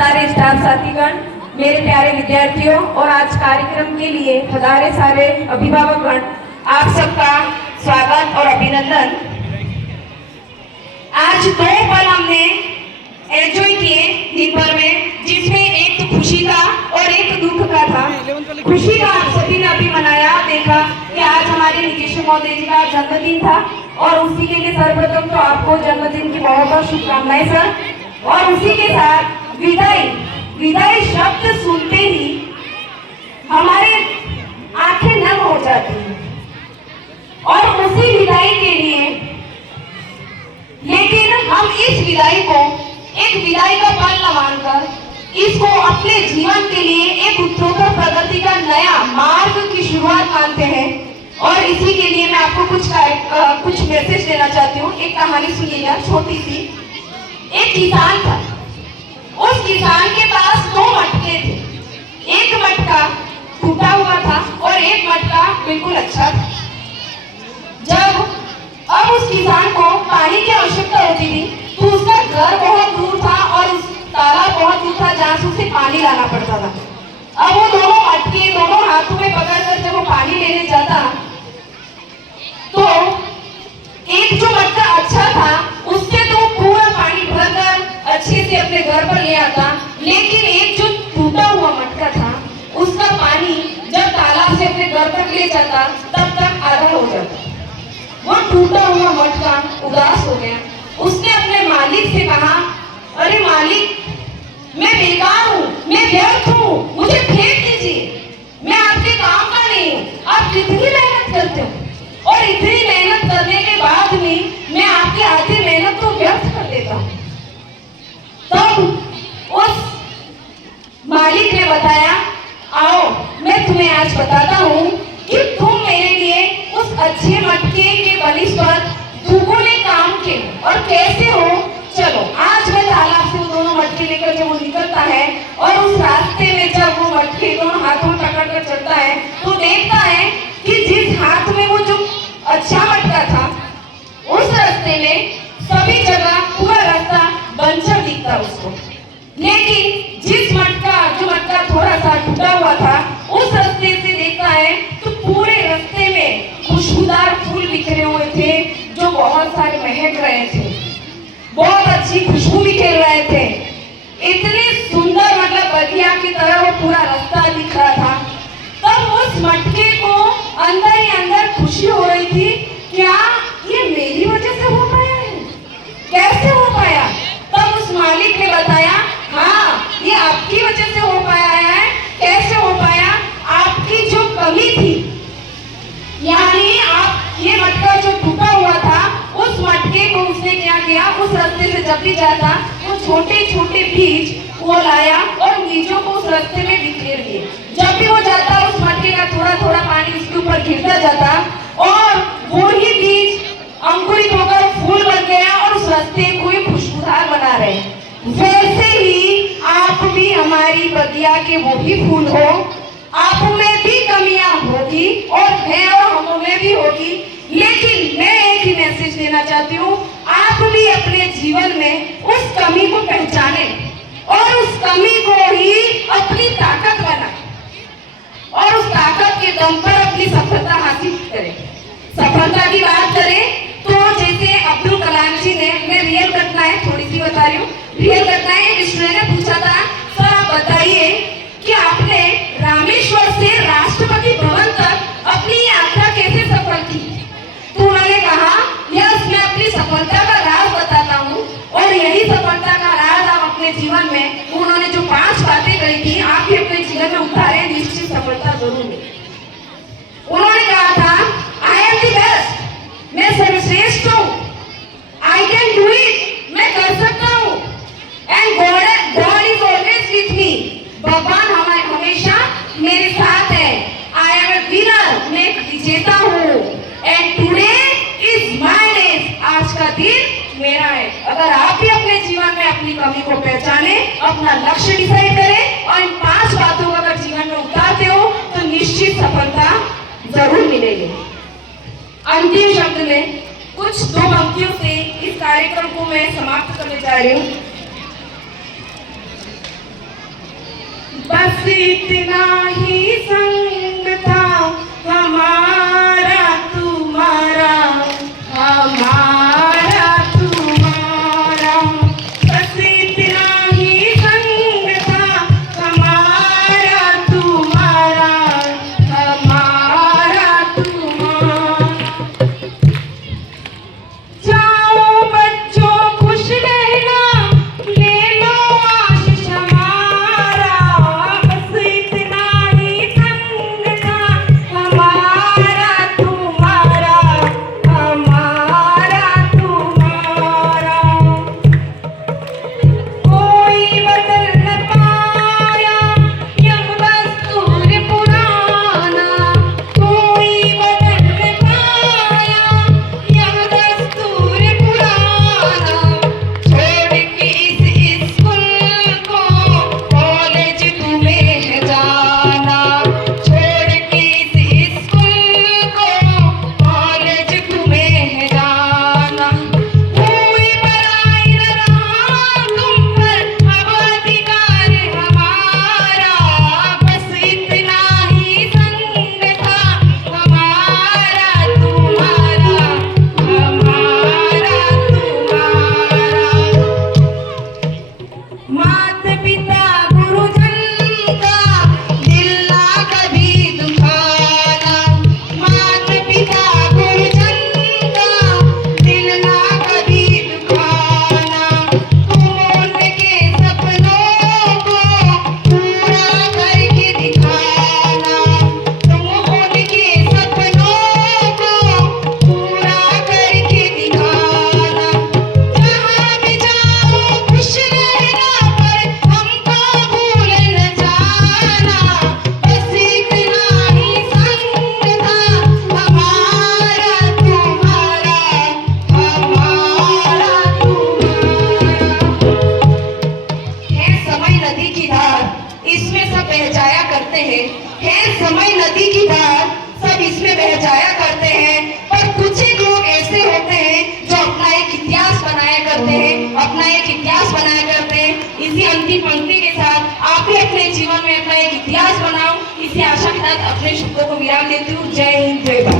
सारे स्टाफ साथीगण, मेरे प्यारे विद्यार्थियों और आज कार्यक्रम के लिए पधारे सारे अभिभावकगण, आप सबका स्वागत और अभिनंदन। आज 2 पल हमने एंजॉय किए दिन भर में, जिसमें एक तो खुशी का और एक दुख का था। खुशी का आप सभी ने अभी मनाया, देखा कि आज हमारे निकेश महोदय जी का जन्मदिन था और उसी के लिए सर्वप्रथम तो आपको जन्मदिन की बहुत बहुत शुभकामनाएं सर। और उसी के साथ विदाई शब्द सुनते ही हमारे आंखें नम हो जाती हैं और उसी विदाई के लिए, लेकिन हम इस विदाई को एक विदाई का पल न मानकर इसको अपने जीवन के लिए एक उत्तरोत्तर प्रगति का नया मार्ग की शुरुआत मानते हैं। और इसी के लिए मैं आपको कुछ मैसेज देना चाहती हूँ। एक कहानी सुनिएगा, छोटी सी। एक किसान था, उस किसान के पास 2 मटके थे। एक मटका टूटा हुआ था और एक मटका बिल्कुल अच्छा था। अब उस किसान को पानी की आवश्यकता होती थी, तो उसका घर बहुत दूर था और उस तालाब बहुत दूर था जहाँ से उसे पानी लाना पड़ता था। अब वो दोनों मटके दोनों हाथों में पकड़कर जब वो पानी लेने जाता, तो एक जो मटका अच्छा था उससे तो पूरा पानी भरकर अच्छे से अपने घर पर ले आता, लेकिन एक जो टूटा हुआ मटका था उसका पानी जब तालाब से अपने घर तक ले जाता तब तक आधा हो जाता। वो टूटा हुआ मटका उदास हो गया। उसने अपने मालिक से कहा, अरे मालिक, मैं बेकार हूँ, मैं व्यर्थ हूँ, मुझे फेंक दीजिए, मैं आपके काम का नहीं हूँ। आप कितनी मेहनत करते हो और इतनी मेहनत करने के बाद भी मैं आपकी आधी मेहनत तो व्यर्थ कर देता हूँ। तब उस मालिक ने बताया, आओ मैं तुम्हें आज बताता हूँ कि तुम मेरे लिए उस अच्छे मटके के बलिश पर दुगुने काम के और कैसे हो। चलो आज मैं तालाब से वो दोनों मटके लेकर जब वो निकलता है और उस रास्ते में जब वो मटके दोनों हाथों में पकड़कर चलता है, तो देखता है कि जिस हाथ में वो जो अच्छा मटका था, उस रास्ते में सभी जगह पूरा रास्ता बंजर दिखता उसको। लेकिन जिस मटका थोड़ा सा टूटा हुआ था, उस रास्ते से देखता है तो पूरे रास्ते में खुशबूदार फूल बिखरे हुए थे जो बहुत सारे महक रहे थे, बहुत अच्छी खुशबू बिखेर रहे थे। इतनी सुंदर, मतलब बगिया की तरह वो पूरा रास्ता दिख रहा था। तब उस मटके को अंदर ही अंदर खुशी हो रही थी, क्या ये मेरी वजह से हो पाया है, कैसे हो पाया। तब उस मालिक ने बताया, हाँ ये आपकी वजह से हो पाया है। कैसे हो पाया, आपकी जो कमी थी, यानी आप ये मटका जो टूटा हुआ था, उस मटके को उसने क्या किया, उस रास्ते से जब भी जाता वो छोटे छोटे बीज वो लाया और बीजों को उस रास्ते में बिखेर दिए। जब भी वो जाता उस मटके का थोड़ा थोड़ा पानी उसके ऊपर गिरता जाता और वो ही बीज अंकुरित होकर फूल बन गया और उस रास्ते को ही खुशबूदार बना रहे। वैसे ही आप भी हमारी बगिया के वो ही फूल हो। आप में भी कमियां होगी और है और हम में भी होगी, लेकिन मैं एक ही मैसेज देना चाहती हूँ, आप भी अपने जीवन में उस कमी को पहचाने और उस कमी को ही अपनी ताकत बनाए और उस ताकत के दम पर अपनी सफलता हासिल करें। सफलता की बात करें तो जैसे अब्दुल कलाम जी ने, मैं रियल घटनाएं थोड़ी सी बता रही हूँ, रियल घटनाएं। एक स्टूडेंट ने पूछा था, सर आप बताइए कि आपने रामेश्वर से राष्ट्रपति भवन तक अपनी यात्रा कैसे सफल की। तो उन्होंने कहा, यस मैं अपनी सफलता का राज बताता हूँ और यही सफलता का राज आप अपने जीवन में, उन्होंने जो 5 बातें कही थी, आप भी अपने जीवन में उतारे, निश्चित सफलता जरूर मिलेगी। उन्होंने कहा था, आई एम द बेस्ट, मैं सर्वश्रेष्ठ हूँ, आई कैन डू इट, मैं कर सकता हूँ, and God is always with me, भगवान हमेशा मेरे साथ है, आई एम ए विनर, मैं एक विजेता हूँ, and today is my day, आज का दिन मेरा है। अगर आप भी अपने जीवन में अपनी कमी को पहचाने, अपना लक्ष्य डिसाइड करें और इन 5 बातों को अगर जीवन में उतारते हो तो निश्चित सफलता जरूर मिलेगी। अंतिम शब्द में कुछ 2 पंक्तियों से इस कार्यक्रम को मैं समाप्त करने जा रही हूँ। बस इतना ही संग था हमारा तुम्हारा, हमारा तुम्हारा, बस इतना ही संग था हमारा तुम्हारा, हमारा तुम्हारा। जाओ बच्चों खुश रहना, ले लो आशीष हमारा, बस इतना ही संग था हमारा तुम्हारा, हमारा तुम्हारा। कोई बदल न पाया यह दस्तूर पुराना, कोई बदल न पाया यह दस्तूर पुराना। छोड़ के इस स्कूल को कॉलेज तुम्हें है जाना, छोड़ के इस स्कूल को कॉलेज तुम्हें है जाना। कोई बड़ाई न रहा तुम पर अब अधिकार हमारा, बस इतना ही संग था हमारा तुम्हारा, हमारा तुम्हारा। माता पिता गुरुजन का दिल ना कभी दुखाना, माता पिता गुरुजन का दिल ना कभी दुखाना। तुम उनके सपनों को पूरा करके दिखाना, तुम उनके सपनों को पूरा करके दिखाना। जहाँ भी जाओ खुश रहना पर हमको भूल न जाना, बस इतना ही संग था हमारा तुम्हारा, हमारा तुम्हारा। है समय नदी की धार, इसमें सब बह जाया करते हैं, है समय नदी की धार, सब इसमें बह जाया करते हैं। पर कुछ ही लोग ऐसे होते हैं जो अपना एक इतिहास बनाया करते हैं, अपना एक इतिहास बनाया करते हैं। इसी अंतिम पंक्ति के साथ आप भी अपने जीवन में अपना एक इतिहास बनाओ, इसी आशा के साथ अपने शब्दों को विराम देती हूँ। जय हिंद, जय भारत।